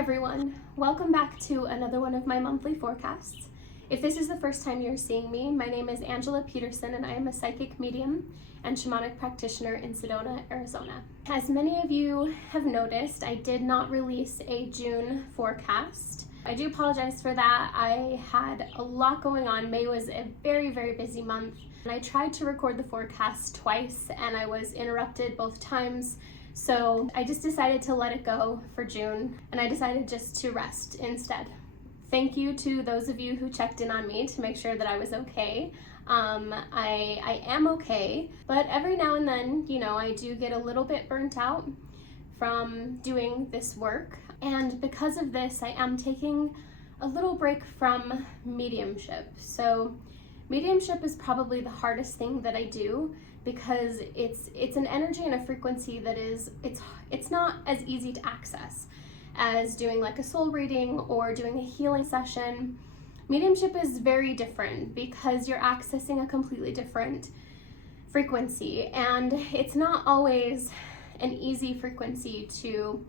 everyone, welcome back to another one of my monthly forecasts. If this is the first time you're seeing me, my name is Angela Peterson and I am a psychic medium and shamanic practitioner in Sedona, Arizona. As many of you have noticed, I did not release a June forecast. I do apologize for that. I had a lot going on. May was a very busy month, and I tried to record the forecast twice and I was interrupted both times. So I just decided to let it go for June, and I decided just to rest instead. Thank you to those of you who checked in on me to make sure that I was okay. I am okay, but every now and then, I do get a little bit burnt out from doing this work. And because of this, I am taking a little break from mediumship. So mediumship is probably the hardest thing that I do, because it's an energy and a frequency that it's not as easy to access as doing like a soul reading or doing a healing session. Mediumship is very different because you're accessing a completely different frequency, and it's not always an easy frequency to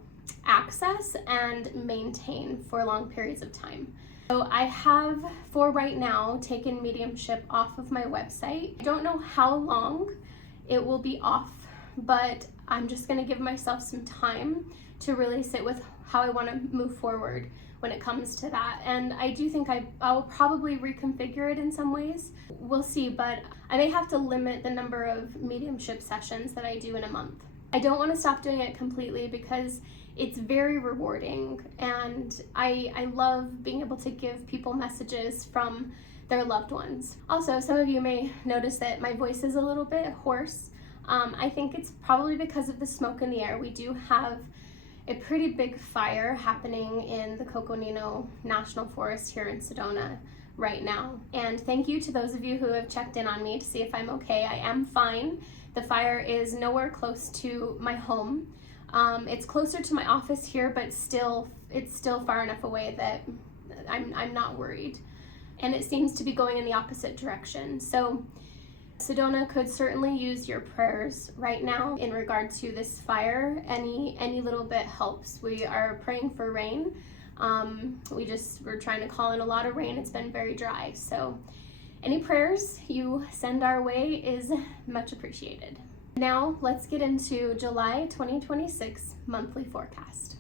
access and maintain for long periods of time. So I have, for right now, taken mediumship off of my website. I don't know how long it will be off, but I'm just gonna give myself some time to really sit with how I wanna move forward when it comes to that. And I do think I'll probably reconfigure it in some ways. We'll see, but I may have to limit the number of mediumship sessions that I do in a month. I don't wanna stop doing it completely because it's very rewarding, and I love being able to give people messages from their loved ones. Also, some of you may notice that my voice is a little bit hoarse. I think it's probably because of the smoke in the air. We do have a pretty big fire happening in the Coconino National Forest here in Sedona right now. And thank you to those of you who have checked in on me to see if I'm okay. I am fine. The fire is nowhere close to my home. It's closer to my office here, but it's still far enough away that I'm not worried. And it seems to be going in the opposite direction. So Sedona could certainly use your prayers right now in regard to this fire. Any little bit helps. We are praying for rain. We're trying to call in a lot of rain. It's been very dry. So any prayers you send our way is much appreciated. Now let's get into July 2026 monthly forecast.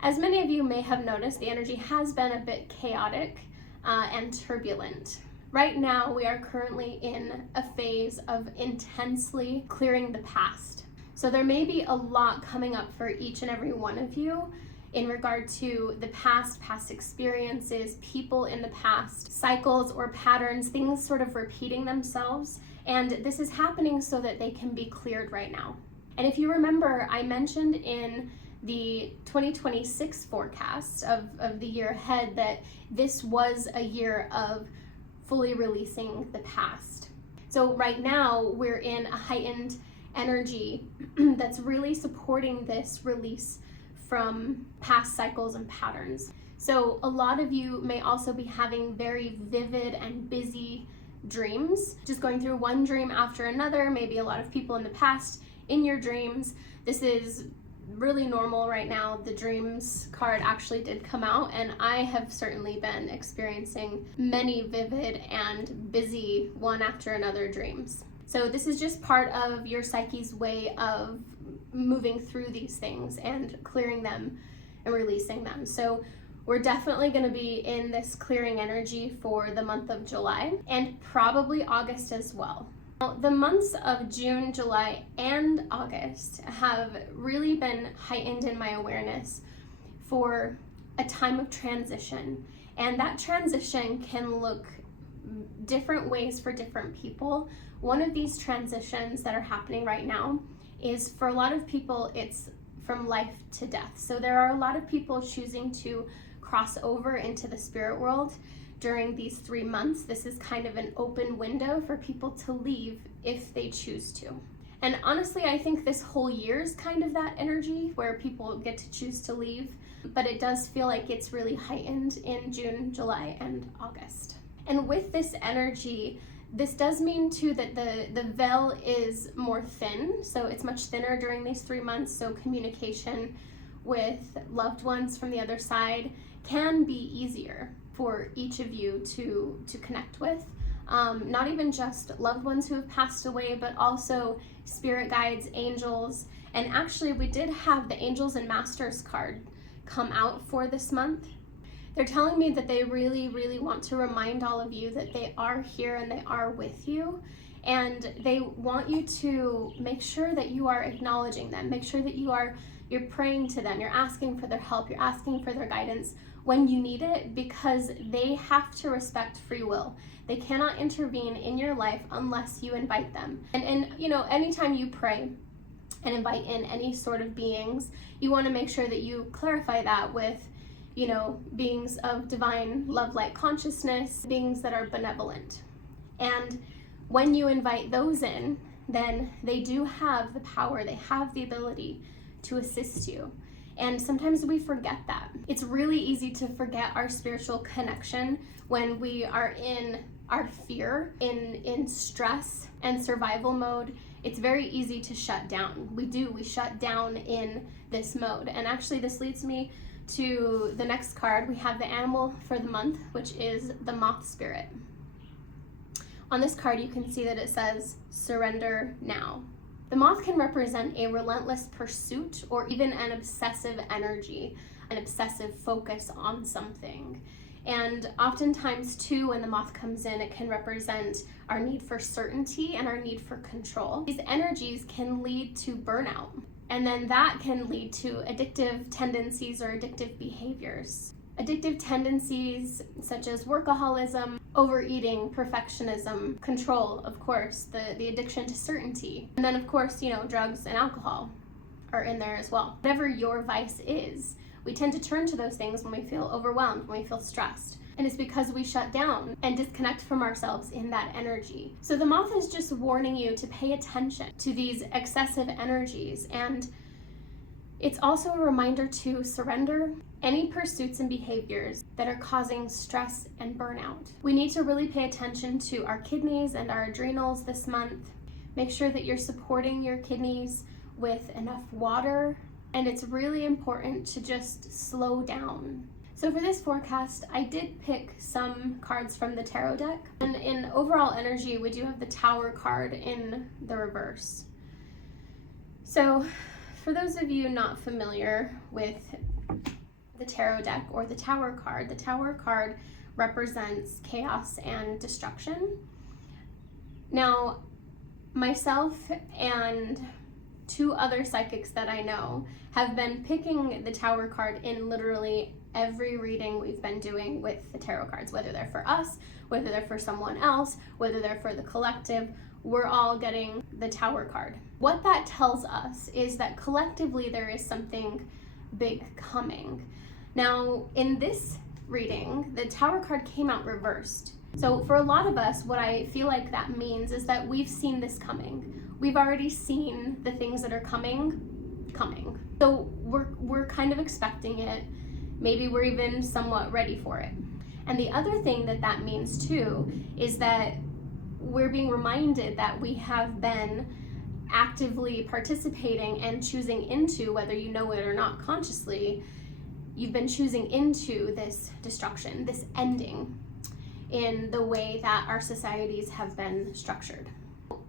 As many of you may have noticed, the energy has been a bit chaotic and turbulent. Right now, we are currently in a phase of intensely clearing the past. So there may be a lot coming up for each and every one of you in regard to the past experiences, people in the past, cycles or patterns, things sort of repeating themselves. And this is happening so that they can be cleared right now. And if you remember, I mentioned in the 2026 forecast of the year ahead that this was a year of fully releasing the past. So right now we're in a heightened energy that's really supporting this release from past cycles and patterns. So a lot of you may also be having very vivid and busy dreams, just going through one dream after another, maybe a lot of people in the past in your dreams. This is really normal right now. The dreams card actually did come out, and I have certainly been experiencing many vivid and busy one after another dreams. So this is just part of your psyche's way of moving through these things and clearing them and releasing them. So we're definitely going to be in this clearing energy for the month of July and probably August as well. Now, the months of June, July, and August have really been heightened in my awareness for a time of transition. And that transition can look different ways for different people. One of these transitions that are happening right now is, for a lot of people, it's from life to death. So there are a lot of people choosing to cross over into the spirit world during these 3 months. This is kind of an open window for people to leave if they choose to. And honestly, I think this whole year is kind of that energy where people get to choose to leave, but it does feel like it's really heightened in June, July, and August. And with this energy, this does mean too that the veil is more thin, so it's much thinner during these 3 months, so communication with loved ones from the other side can be easier for each of you to connect with. Not even just loved ones who have passed away, but also spirit guides, angels. And actually, we did have the Angels and Masters card come out for this month. They're telling me that they really, really want to remind all of you that they are here and they are with you. And they want you to make sure that you are acknowledging them. Make sure that you're praying to them. You're asking for their help. You're asking for their guidance when you need it, because they have to respect free will. They cannot intervene in your life unless you invite them. And you know, anytime you pray and invite in any sort of beings, you want to make sure that you clarify that with, you know, beings of divine love light consciousness, beings that are benevolent. And when you invite those in, then they do have the power, they have the ability to assist you. And sometimes we forget that. It's really easy to forget our spiritual connection when we are in our fear, in stress and survival mode. It's very easy to shut down. We shut down in this mode. And actually this leads me to the next card. We have the animal for the month, which is the Moth Spirit. On this card, you can see that it says, surrender now. The moth can represent a relentless pursuit or even an obsessive energy, an obsessive focus on something. And oftentimes too, when the moth comes in, it can represent our need for certainty and our need for control. These energies can lead to burnout, and then that can lead to addictive tendencies or addictive behaviors. Addictive tendencies such as workaholism, overeating, perfectionism, control, of course, the addiction to certainty. And then of course, you know, drugs and alcohol are in there as well. Whatever your vice is, we tend to turn to those things when we feel overwhelmed, when we feel stressed. And it's because we shut down and disconnect from ourselves in that energy. So the moth is just warning you to pay attention to these excessive energies. And it's also a reminder to surrender any pursuits and behaviors that are causing stress and burnout. We need to really pay attention to our kidneys and our adrenals this month. Make sure that you're supporting your kidneys with enough water. And it's really important to just slow down. So for this forecast, I did pick some cards from the tarot deck. And in overall energy, we do have the Tower card in the reverse. So for those of you not familiar with the tarot deck or the Tower card represents chaos and destruction. Now, myself and two other psychics that I know have been picking the Tower card in literally every reading we've been doing with the tarot cards, whether they're for us, whether they're for someone else, whether they're for the collective. We're all getting the Tower card. What that tells us is that collectively there is something big coming. Now, in this reading, the Tower card came out reversed. So for a lot of us, what I feel like that means is that we've seen this coming. We've already seen the things that are coming. So we're kind of expecting it. Maybe we're even somewhat ready for it. And the other thing that means too is that we're being reminded that we have been actively participating and choosing into, whether you know it or not consciously, you've been choosing into this destruction, this ending in the way that our societies have been structured.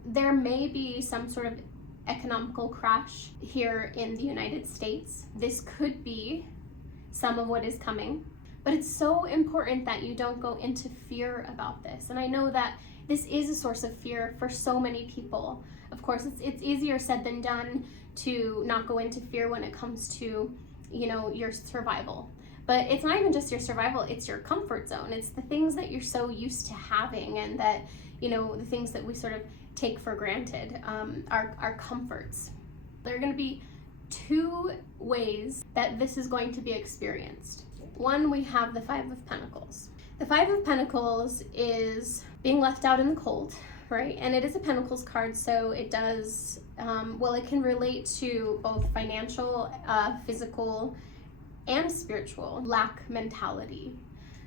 There may be some sort of economical crash here in the United States. This could be some of what is coming, but it's so important that you don't go into fear about this. And I know that this is a source of fear for so many people. Of course, it's easier said than done to not go into fear when it comes to, you know, your survival. But it's not even just your survival, it's your comfort zone. It's the things that you're so used to having, and that, you know, the things that we sort of take for granted, our comforts. There are going to be two ways that this is going to be experienced. One, we have the Five of Pentacles. The Five of Pentacles is being left out in the cold, right? And it is a Pentacles card, so it does, it can relate to both financial, physical, and spiritual lack mentality.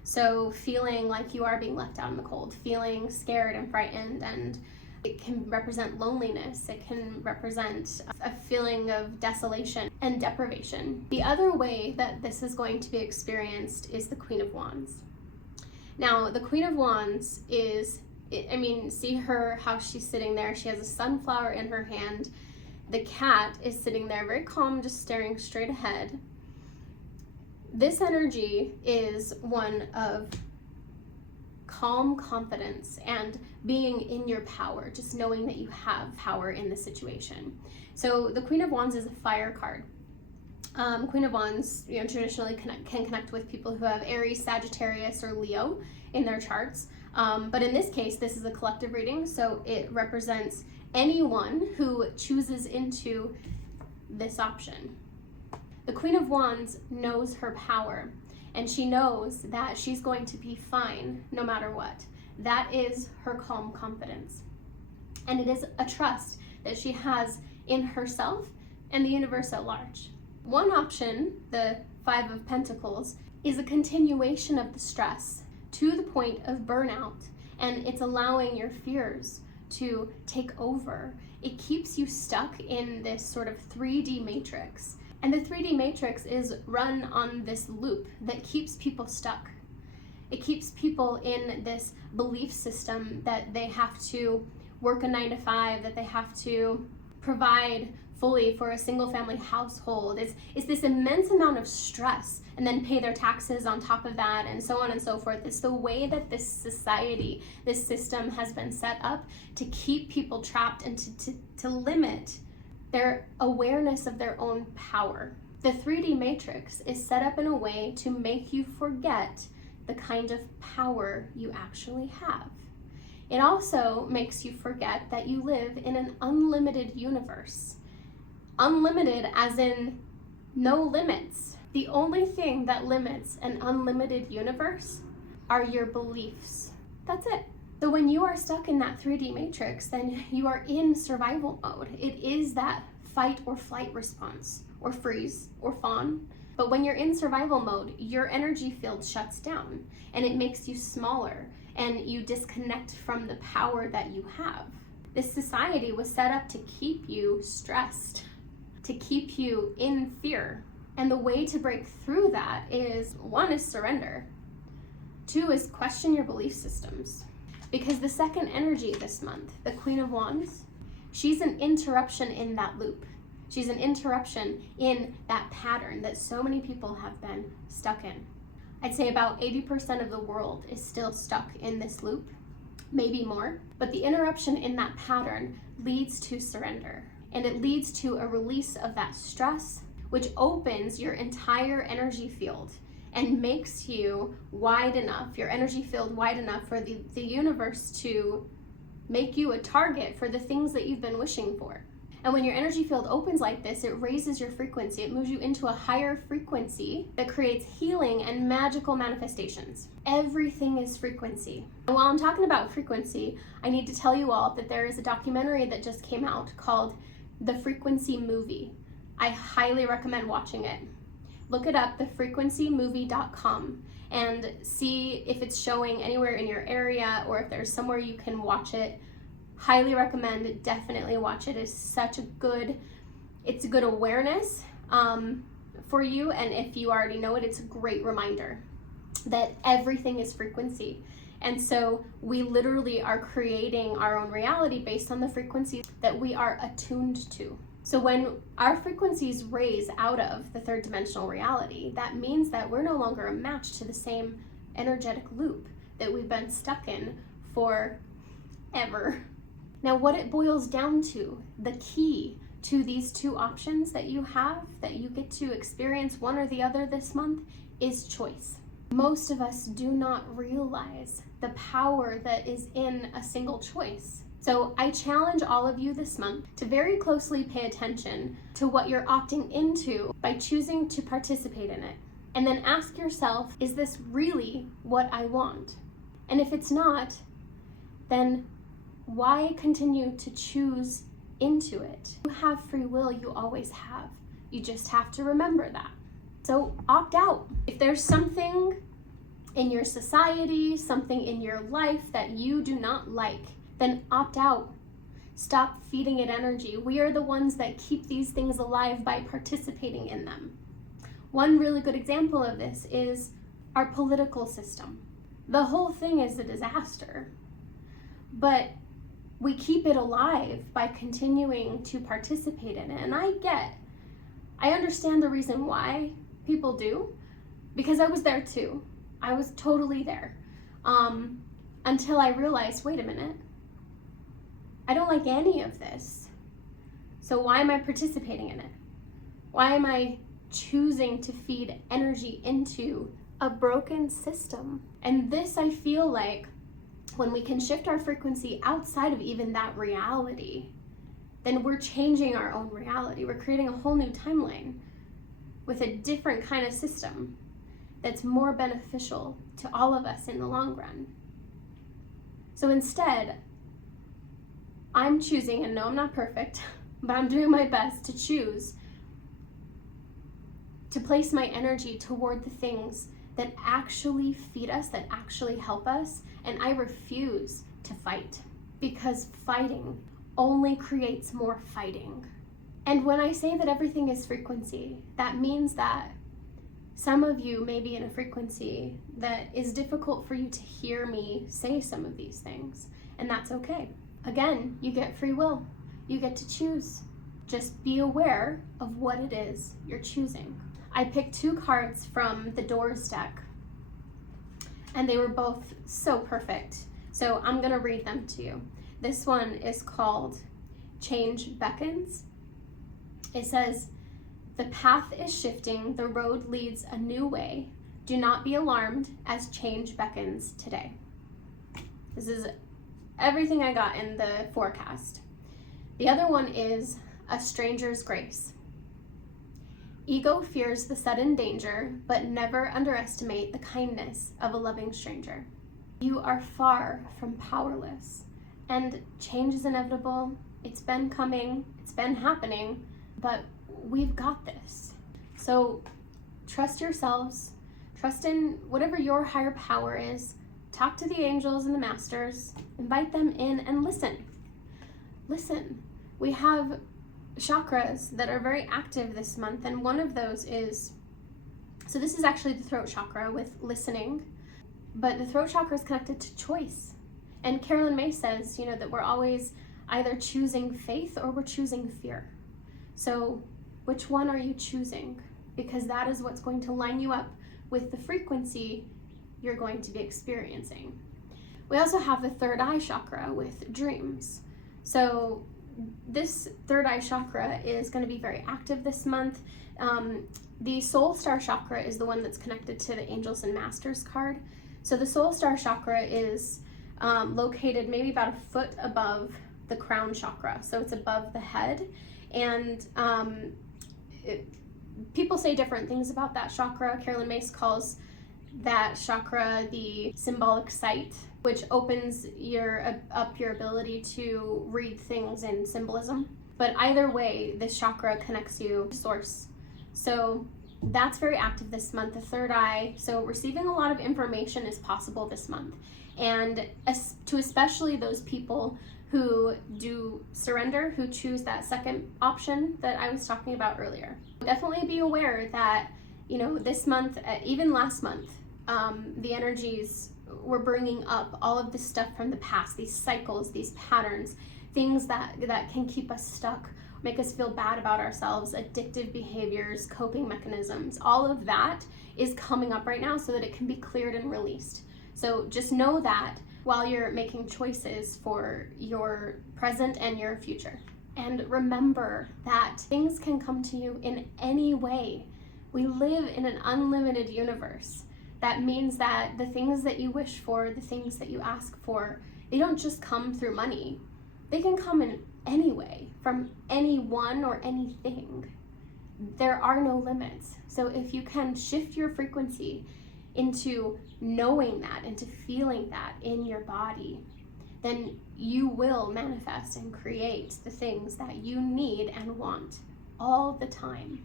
So feeling like you are being left out in the cold, feeling scared and frightened and It can represent loneliness. It can represent a feeling of desolation and deprivation. The other way that this is going to be experienced is the Queen of Wands. Now, the Queen of Wands is, see her, how she's sitting there. She has a sunflower in her hand. The cat is sitting there very calm, just staring straight ahead. This energy is one of calm confidence and being in your power, just knowing that you have power in the situation. So the Queen of Wands is a fire card. Queen of Wands, traditionally can connect with people who have Aries, Sagittarius, or Leo in their charts. But in this case, this is a collective reading, so it represents anyone who chooses into this option. The Queen of Wands knows her power, and she knows that she's going to be fine no matter what. That is her calm confidence. And it is a trust that she has in herself and the universe at large. One option, the Five of Pentacles, is a continuation of the stress to the point of burnout, and it's allowing your fears to take over. It keeps you stuck in this sort of 3D matrix. And the 3D matrix is run on this loop that keeps people stuck. It keeps people in this belief system that they have to work a 9-to-5, that they have to provide fully for a single family household. It's this immense amount of stress, and then pay their taxes on top of that, and so on and so forth. It's the way that this society, this system has been set up to keep people trapped and to limit their awareness of their own power. The 3D matrix is set up in a way to make you forget the kind of power you actually have. It also makes you forget that you live in an unlimited universe. Unlimited as in no limits. The only thing that limits an unlimited universe are your beliefs. That's it. So when you are stuck in that 3D matrix, then you are in survival mode. It is that fight or flight response, or freeze, or fawn. But when you're in survival mode, your energy field shuts down, and it makes you smaller, and you disconnect from the power that you have. This society was set up to keep you stressed, to keep you in fear. And the way to break through that is, 1 is surrender. 2 is question your belief systems. Because the second energy this month, the Queen of Wands, she's an interruption in that loop. She's an interruption in that pattern that so many people have been stuck in. I'd say about 80% of the world is still stuck in this loop, maybe more. But the interruption in that pattern leads to surrender. And it leads to a release of that stress, which opens your entire energy field and makes you wide enough, your energy field wide enough for the universe to make you a target for the things that you've been wishing for. And when your energy field opens like this, it raises your frequency. It moves you into a higher frequency that creates healing and magical manifestations. Everything is frequency. And while I'm talking about frequency, I need to tell you all that there is a documentary that just came out called The Frequency Movie. I highly recommend watching it. Look it up, thefrequencymovie.com, and see if it's showing anywhere in your area or if there's somewhere you can watch it. Highly recommend, definitely watch it. It's a good awareness for you, and if you already know it, it's a great reminder that everything is frequency. And so we literally are creating our own reality based on the frequencies that we are attuned to. So when our frequencies raise out of the third dimensional reality, that means that we're no longer a match to the same energetic loop that we've been stuck in forever. Now, what it boils down to, the key to these two options that you have, that you get to experience one or the other this month, is choice. Most of us do not realize the power that is in a single choice. So I challenge all of you this month to very closely pay attention to what you're opting into by choosing to participate in it. And then ask yourself, is this really what I want? And if it's not, then why continue to choose into it? You have free will, you always have. You just have to remember that. So opt out. If there's something in your society, something in your life that you do not like, then opt out Stop feeding it energy. We are the ones that keep these things alive by participating in them. One really good example of this is our political system. The whole thing is a disaster, but we keep it alive by continuing to participate in it. And I understand the reason why people do, because I was there too. I was totally there. Until I realized, wait a minute, I don't like any of this. So why am I participating in it? Why am I choosing to feed energy into a broken system? And this, I feel like, when we can shift our frequency outside of even that reality, then we're changing our own reality. We're creating a whole new timeline with a different kind of system that's more beneficial to all of us in the long run. So instead, I'm choosing, and no, I'm not perfect, but I'm doing my best to choose to place my energy toward the things that actually feed us, that actually help us, and I refuse to fight, because fighting only creates more fighting. And when I say that everything is frequency, that means that some of you may be in a frequency that is difficult for you to hear me say some of these things, and that's okay. Again, you get free will. You get to choose. Just be aware of what it is you're choosing. I picked 2 cards from the Doors deck, and they were both so perfect. So I'm gonna read them to you. This one is called Change Beckons. It says, "The path is shifting, the road leads a new way. Do not be alarmed as change beckons today." This is everything I got in the forecast. The other one is A Stranger's Grace. "Ego fears the sudden danger, but never underestimate the kindness of a loving stranger. You are far from powerless, and change is inevitable. It's been coming, it's been happening, but we've got this." So trust yourselves, trust in whatever your higher power is. Talk to the angels and the masters, invite them in, and listen. Listen. We have chakras that are very active this month, and one of those is, so this is actually the throat chakra with listening, but the throat chakra is connected to choice. And Carolyn May says, that we're always either choosing faith or we're choosing fear. So which one are you choosing? Because that is what's going to line you up with the frequency you're going to be experiencing. We also have the third eye chakra with dreams. So this third eye chakra is going to be very active this month. The soul star chakra is the one that's connected to the angels and masters card. So the soul star chakra is located maybe about a foot above the crown chakra. So it's above the head. And people say different things about that chakra. Carolyn Mace calls that chakra the symbolic sight, which opens up your ability to read things in symbolism. But either way, this chakra connects you to source. So that's very active this month, the third eye. So receiving a lot of information is possible this month. And to especially those people who do surrender, who choose that second option that I was talking about earlier. Definitely be aware that, this month, even last month, the energies were bringing up all of this stuff from the past, these cycles, these patterns, things that can keep us stuck, make us feel bad about ourselves, addictive behaviors, coping mechanisms. All of that is coming up right now so that it can be cleared and released. So just know that while you're making choices for your present and your future. And remember that things can come to you in any way. We live in an unlimited universe. That means that the things that you wish for, the things that you ask for, they don't just come through money. They can come in any way, from anyone or anything. There are no limits. So if you can shift your frequency into knowing that, into feeling that in your body, then you will manifest and create the things that you need and want all the time.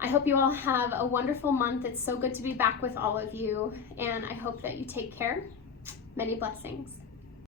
I hope you all have a wonderful month. It's so good to be back with all of you, and I hope that you take care. Many blessings.